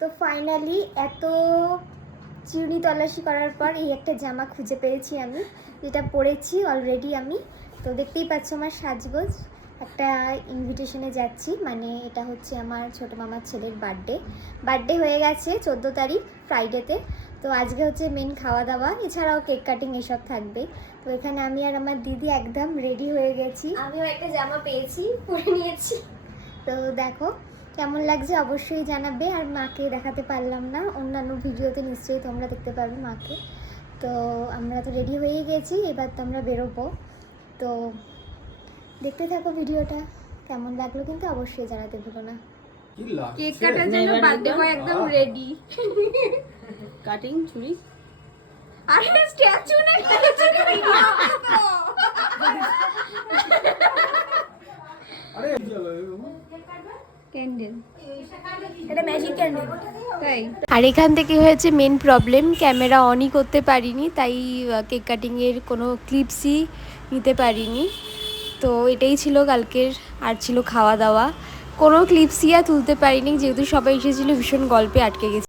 তো ফাইনালি এত চিরুনি তল্লাশি করার পর এই একটা জামা খুঁজে পেয়েছি আমি, যেটা পরেছি অলরেডি আমি। তো দেখতেই পাচ্ছ আমার সাজগোজ। একটা ইনভিটেশনে যাচ্ছি, মানে এটা হচ্ছে আমার ছোটো মামার ছেলের বার্থডে হয়ে গেছে 14 তারিখ ফ্রাইডেতে। তো আজকে হচ্ছে মেন খাওয়া দাওয়া, এছাড়াও কেক কাটিং এসব থাকবে। তো এখানে আমি আর আমার দিদি একদম রেডি হয়ে গেছি। আমিও একটা জামা পেয়েছি, পরে নিয়েছি। তো দেখো কেমন লাগছে অবশ্যই জানাবে। আর মাকে দেখাতে পারলাম না, অন্যান্য ভিডিওতে নিশ্চয়ই তোমরা দেখতে পাবে মাকে। তো আমরা তো রেডি হয়েই গেছি, এবার তো আমরা বেরোবো। তো দেখতে থাকো ভিডিওটা, কেমন লাগলো কিন্তু অবশ্যই জানাতে ভুলো না। কেক কাটার জন্য বার্থডে বয় একদম রেডি। কাটিং ছুরি আরে স্ট্যাচু না ক্যান্ডেল, এটা ম্যাজিক ক্যান্ডেল। তাই আর এখান থেকে হয়েছে মেন প্রবলেম, ক্যামেরা অনই করতে পারিনি, তাই কেক কাটিংয়ের কোনো ক্লিপসই নিতে পারিনি। তো এটাই ছিল কালকের, আর ছিল খাওয়া দাওয়া, কোনো ক্লিপসই আর তুলতে পারিনি যেহেতু সবাই এসেছিলো ভীষণ গল্পে আটকে গেছে।